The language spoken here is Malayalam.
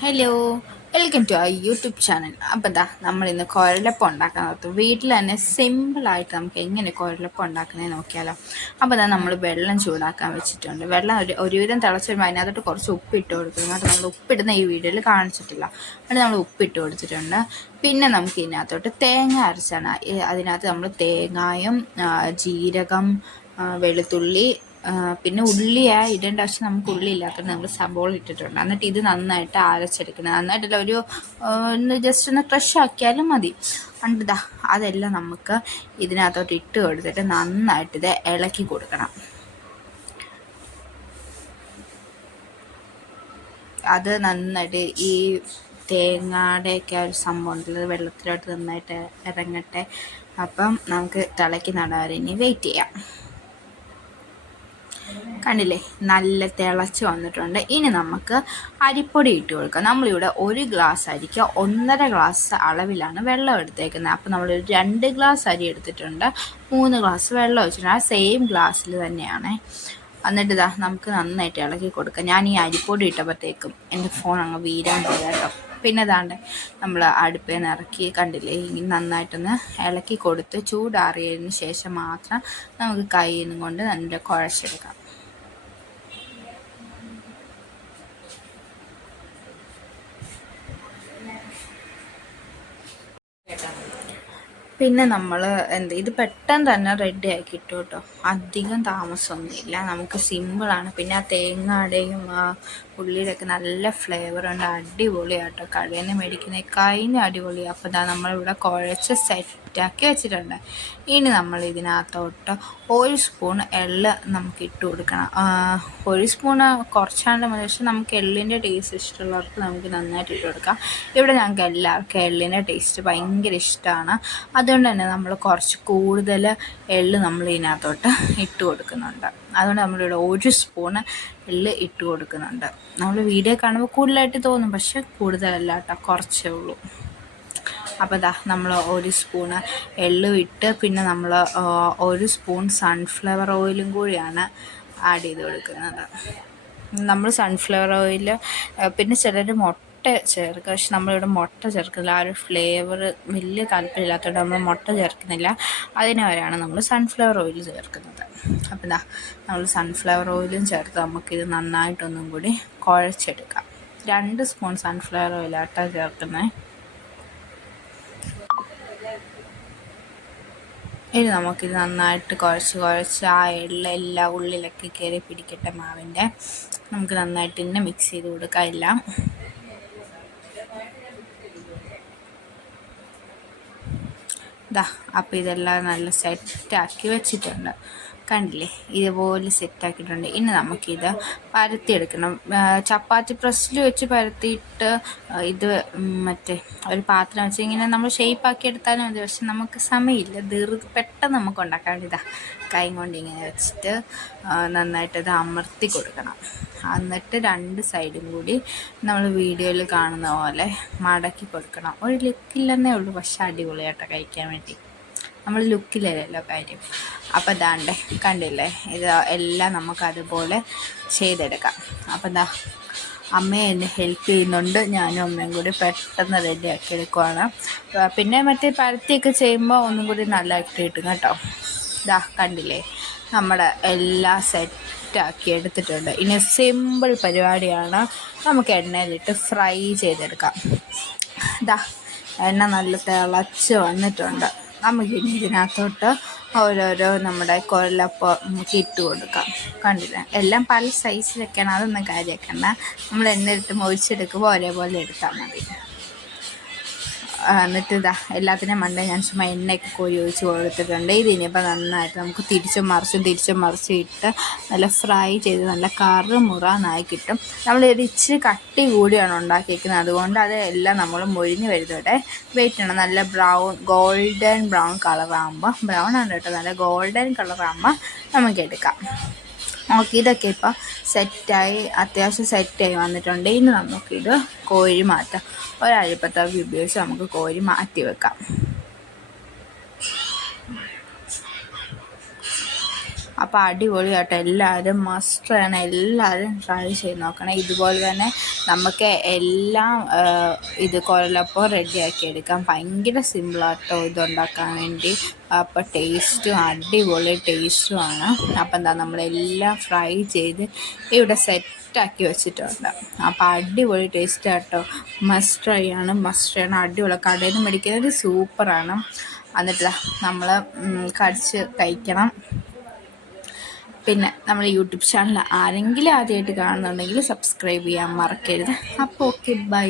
Hello, welcome to our YouTube channel. അപ്പോൾ ദാ നമ്മളിന്ന് കുഴലപ്പം ഉണ്ടാക്കാൻ നോക്കും. വീട്ടിൽ തന്നെ സിമ്പിളായിട്ട് നമുക്ക് എങ്ങനെ കുഴലപ്പം ഉണ്ടാക്കുന്നത് നോക്കിയാലോ. അപ്പോൾ ദാ നമ്മൾ വെള്ളം ചൂടാക്കാൻ വെച്ചിട്ടുണ്ട്. വെള്ളം ഒരുവിധം തിളച്ച് വരുമ്പോൾ അതിനകത്തോട്ട് കുറച്ച് ഉപ്പിട്ട് കൊടുക്കും. എന്നിട്ട് നമ്മൾ ഉപ്പിടുന്ന ഈ വീഡിയോയിൽ കാണിച്ചിട്ടില്ല. എന്നിട്ട് നമ്മൾ ഉപ്പിട്ട് കൊടുത്തിട്ടുണ്ട്. പിന്നെ നമുക്ക് ഇതിനകത്തോട്ട് തേങ്ങ അരച്ചാണ്. അതിനകത്ത് നമ്മൾ തേങ്ങായും ജീരകം, വെളുത്തുള്ളി, പിന്നെ ഉള്ളിയാണ് ഇടേണ്ട. പക്ഷെ നമുക്ക് ഉള്ളി ഇല്ലാത്തതുകൊണ്ട് നമ്മൾ സബോള ഇട്ടിട്ടുണ്ട്. എന്നിട്ട് ഇത് നന്നായിട്ട് അരച്ചെടുക്കണം. നന്നായിട്ടല്ല, ഒന്ന് ജസ്റ്റ് ഒന്ന് ക്രഷ് ആക്കിയാലും മതി. കണ്ടിതാ അതെല്ലാം നമുക്ക് ഇതിനകത്തോട്ട് ഇട്ട് കൊടുത്തിട്ട് നന്നായിട്ട് ഇത് ഇളക്കി കൊടുക്കണം. അത് നന്നായിട്ട് ഈ തേങ്ങയുടെയൊക്കെ ഒരു സംഭവം ഉണ്ടല്ലോ, വെള്ളത്തിലോട്ട് നന്നായിട്ട് ഇറങ്ങട്ടെ. അപ്പം നമുക്ക് തിളക്കി നടാൻ ഇനി വെയിറ്റ് ചെയ്യാം. കണ്ടില്ലേ, നല്ല തിളച്ച് വന്നിട്ടുണ്ട്. ഇനി നമുക്ക് അരിപ്പൊടി ഇട്ട് കൊടുക്കാം. നമ്മളിവിടെ 1 ഗ്ലാസ് അരിക്ക് 1.5 ഗ്ലാസ് അളവിലാണ് വെള്ളം എടുത്തേക്കുന്നത്. അപ്പോൾ നമ്മൾ 2 ഗ്ലാസ് അരി എടുത്തിട്ടുണ്ട്, 3 ഗ്ലാസ് വെള്ളം ഒഴിച്ചിട്ടുണ്ട്. ആ സെയിം ഗ്ലാസ്സിൽ തന്നെയാണ്. എന്നിട്ട് ഇതാ നമുക്ക് നന്നായിട്ട് ഇളക്കി കൊടുക്കാം. ഞാൻ ഈ അരിപ്പൊടി ഇട്ടപ്പോഴത്തേക്കും എൻ്റെ ഫോൺ അങ്ങ് വീരാൻ പോയി കേട്ടോ. പിന്നെ അതാണ്ട് നമ്മൾ അടുപ്പിൽ നിന്ന് ഇറക്കി, കണ്ടില്ലേ, നന്നായിട്ടൊന്ന് ഇളക്കി കൊടുത്ത് ചൂടാറിയതിന് ശേഷം മാത്രം നമുക്ക് കയ്യിൽ നിന്നും കൊണ്ട് നല്ല കുഴച്ചെടുക്കാം. പിന്നെ നമ്മൾ ഇത് പെട്ടെന്ന് തന്നെ റെഡി ആക്കി ഇട്ടു കേട്ടോ. അധികം താമസമൊന്നുമില്ല, നമുക്ക് സിമ്പിളാണ്. പിന്നെ ആ തേങ്ങയുടെയും ആ ഉള്ളിയിലൊക്കെ നല്ല ഫ്ലേവറുണ്ട്. അടിപൊളിയാട്ടോ. കടയിൽ നിന്ന് മേടിക്കുന്നതിനേക്കാളും അടിപൊളിയാണ്. അപ്പോൾ ഇതാ നമ്മളിവിടെ കുഴച്ച് സെറ്റാക്കി വെച്ചിട്ടുണ്ട്. ഇനി നമ്മൾ ഇതിനകത്തോട്ട് 1 സ്പൂൺ എള്ള് നമുക്ക് ഇട്ട് കൊടുക്കണം. 1 സ്പൂണ് കുറച്ചാണ്ട് മതി, പക്ഷെ നമുക്ക് എള്ളിൻ്റെ ടേസ്റ്റ് ഇഷ്ടമുള്ളവർക്ക് നമുക്ക് നന്നായിട്ട് ഇട്ട് കൊടുക്കാം. ഇവിടെ ഞങ്ങൾക്ക് എല്ലാവർക്കും എള്ളിൻ്റെ ടേസ്റ്റ് ഭയങ്കര ഇഷ്ടമാണ്. അതുകൊണ്ട് തന്നെ നമ്മൾ കുറച്ച് കൂടുതൽ എള്ള് നമ്മൾ ഇതിനകത്തോട്ട് ഇട്ട് കൊടുക്കുന്നുണ്ട്. അതുകൊണ്ട് നമ്മളിവിടെ 1 സ്പൂണ് എള്ള് ഇട്ട് കൊടുക്കുന്നുണ്ട്. നമ്മൾ വീഡിയോ കാണുമ്പോൾ കൂടുതലായിട്ട് തോന്നും, പക്ഷെ കൂടുതലല്ല കേട്ടോ, കുറച്ചേ ഉള്ളൂ. അപ്പോൾ ദാ നമ്മൾ 1 സ്പൂണ് എള്ളും ഇട്ട്, പിന്നെ നമ്മൾ 1 സ്പൂൺ സൺഫ്ലവർ ഓയിലും കൂടിയാണ് ആഡ് ചെയ്ത് കൊടുക്കുന്നത്. നമ്മൾ സൺഫ്ലവർ ഓയിൽ, പിന്നെ ചിലർ മുട്ട ചേർക്കുക, പക്ഷെ നമ്മളിവിടെ മുട്ട ചേർക്കുന്നില്ല. ആ ഒരു ഫ്ലേവർ വലിയ താല്പര്യമില്ലാത്തതുകൊണ്ട് നമ്മൾ മുട്ട ചേർക്കുന്നില്ല. അതിനവരാണ് നമ്മൾ സൺഫ്ലവർ ഓയിൽ ചേർക്കുന്നത്. അപ്പോൾ ഇതാ നമ്മൾ സൺഫ്ലവർ ഓയിലും ചേർത്ത് നമുക്കിത് നന്നായിട്ടൊന്നും കൂടി കുഴച്ചെടുക്കാം. 2 സ്പൂൺ സൺഫ്ലവർ ഓയിലാട്ടോ ചേർക്കുന്നത്. ഇനി നമുക്കിത് നന്നായിട്ട് കുഴച്ച് ആ എല്ലാ ഉള്ളിലൊക്കെ കയറി പിടിക്കട്ടെ മാവിൻ്റെ. നമുക്ക് നന്നായിട്ട് തന്നെ മിക്സ് ചെയ്ത് കൊടുക്കാം എല്ലാം. അപ്പോൾ ഇതെല്ലാം നല്ല സെറ്റാക്കി വെച്ചിട്ടുണ്ട്. കണ്ടില്ലേ, ഇതുപോലെ സെറ്റാക്കിയിട്ടുണ്ട്. ഇനി നമുക്കിത് പരത്തിയെടുക്കണം. ചപ്പാത്തി പ്രസ്സിൽ വെച്ച് പരത്തിയിട്ട് ഇത് മറ്റേ ഒരു പാത്രം വെച്ച് ഇങ്ങനെ നമ്മൾ ഷേപ്പാക്കി എടുത്താലും മതി. പക്ഷെ നമുക്ക് സമയമില്ല, പെട്ടെന്ന് നമുക്ക് ഉണ്ടാക്കാൻ. കൈ കൊണ്ട് ഇങ്ങനെ വെച്ചിട്ട് നന്നായിട്ടത് അമർത്തി കൊടുക്കണം. എന്നിട്ട് 2 സൈഡും കൂടി നമ്മൾ വീഡിയോയിൽ കാണുന്ന പോലെ മടക്കി കൊടുക്കണം. ഒരു ലുക്കില്ലെന്നേ ഉള്ളൂ, പക്ഷെ അടിപൊളിയായിട്ട് കഴിക്കാൻ വേണ്ടി. നമ്മൾ ലുക്കിലല്ലോ കാര്യം. അപ്പോൾ ഇതാണ്ടേ, കണ്ടില്ലേ, ഇത് എല്ലാം നമുക്കതുപോലെ ചെയ്തെടുക്കാം. അപ്പോൾ എന്താ, അമ്മയെ എന്നെ ഹെൽപ്പ് ചെയ്യുന്നുണ്ട്, ഞാനും അമ്മയും കൂടി പെട്ടെന്ന് റെഡിയാക്കി എടുക്കുവാണ്. പിന്നെ മറ്റേ പരത്തിയൊക്കെ ചെയ്യുമ്പോൾ ഒന്നും കൂടി നല്ലതായിട്ട് കിട്ടും കേട്ടോ. കണ്ടില്ലേ, നമ്മുടെ എല്ലാം സെറ്റാക്കി എടുത്തിട്ടുണ്ട്. ഇനി സിമ്പിൾ പരിപാടിയാണ്, നമുക്ക് എണ്ണയിലിട്ട് ഫ്രൈ ചെയ്തെടുക്കാം. എണ്ണ നല്ല തിളച്ച് വന്നിട്ടുണ്ട്. നമുക്കിനി ഇതിനകത്തോട്ട് ഓരോരോ നമ്മുടെ കുഴലപ്പം ഇട്ട് കൊടുക്കാം. കണ്ടില്ല, എല്ലാം പല സൈസിലൊക്കെയാണ്, അതൊന്നും കാര്യമാക്കണ്ട. നമ്മൾ എണ്ണയിട്ട് മൊഴിച്ചെടുക്കുമ്പോൾ ഒരേപോലെ എടുത്താൽ മതി. എന്നിട്ട് എല്ലാത്തിനും മണ്ടേ ഞാൻ ചുമ്മാ എണ്ണയൊക്കെ കോരി ഒഴിച്ച് കൊടുത്തിട്ടുണ്ട്. ഇതിനിപ്പോൾ നന്നായിട്ട് നമുക്ക് തിരിച്ചും മറിച്ചും ഇട്ട് നല്ല ഫ്രൈ ചെയ്ത് നല്ല കറുമുറാന്നായി കിട്ടും. നമ്മളിത് ഇച്ചിരി കട്ടി കൂടിയാണ് ഉണ്ടാക്കിയിരിക്കുന്നത്, അതുകൊണ്ട് അത് എല്ലാം നമ്മൾ മൊരിഞ്ഞ് വരുന്നതോടെ വെയിറ്റ് ചെയ്യണം. നല്ല ഗോൾഡൻ ബ്രൗൺ കളറാകുമ്പോൾ, ബ്രൗൺ ആണ് കേട്ടോ, നല്ല ഗോൾഡൻ കളറാകുമ്പോൾ നമുക്ക് എടുക്കാം. ഓക്കെ, ഇതൊക്കെ ഇപ്പോൾ സെറ്റായി, അത്യാവശ്യം സെറ്റായി വന്നിട്ടുണ്ട്. ഇനി നമുക്കിത് കോരി മാറ്റാം. ഒരഴുപ്പത്തവി ഉപയോഗിച്ച് നമുക്ക് കോരി മാറ്റി വെക്കാം. അപ്പോൾ അടിപൊളിയാട്ടോ, എല്ലാവരും മസ്റ്റാണ്, എല്ലാവരും ട്രൈ ചെയ്ത് നോക്കണം. ഇതുപോലെ തന്നെ നമുക്ക് എല്ലാം ഇത് കുഴലപ്പം റെഡിയാക്കി എടുക്കാം. ഭയങ്കര സിമ്പിളാട്ടോ ഇതുണ്ടാക്കാൻ വേണ്ടി. അപ്പോൾ ടേസ്റ്റും അടിപൊളി ടേസ്റ്റുമാണ്. അപ്പം എന്താ നമ്മളെല്ലാം ഫ്രൈ ചെയ്ത് ഇവിടെ സെറ്റാക്കി വെച്ചിട്ടുണ്ട്. അപ്പോൾ അടിപൊളി ടേസ്റ്റ് ആട്ടോ, മസ്റ്റ് ട്രൈ ആണ്, അടിപൊളി. കടയിൽ നിന്ന് മേടിക്കുന്നത് സൂപ്പറാണ്. എന്നിട്ട് നമ്മൾ കടിച്ച് കഴിക്കണം. പിന്നെ നമ്മുടെ യൂട്യൂബ് ചാനൽ ആരെങ്കിലും ആദ്യമായിട്ട് കാണുന്നുണ്ടെങ്കിൽ സബ്സ്ക്രൈബ് ചെയ്യാൻ മറക്കരുത്. അപ്പോൾ ഓക്കെ, ബൈ.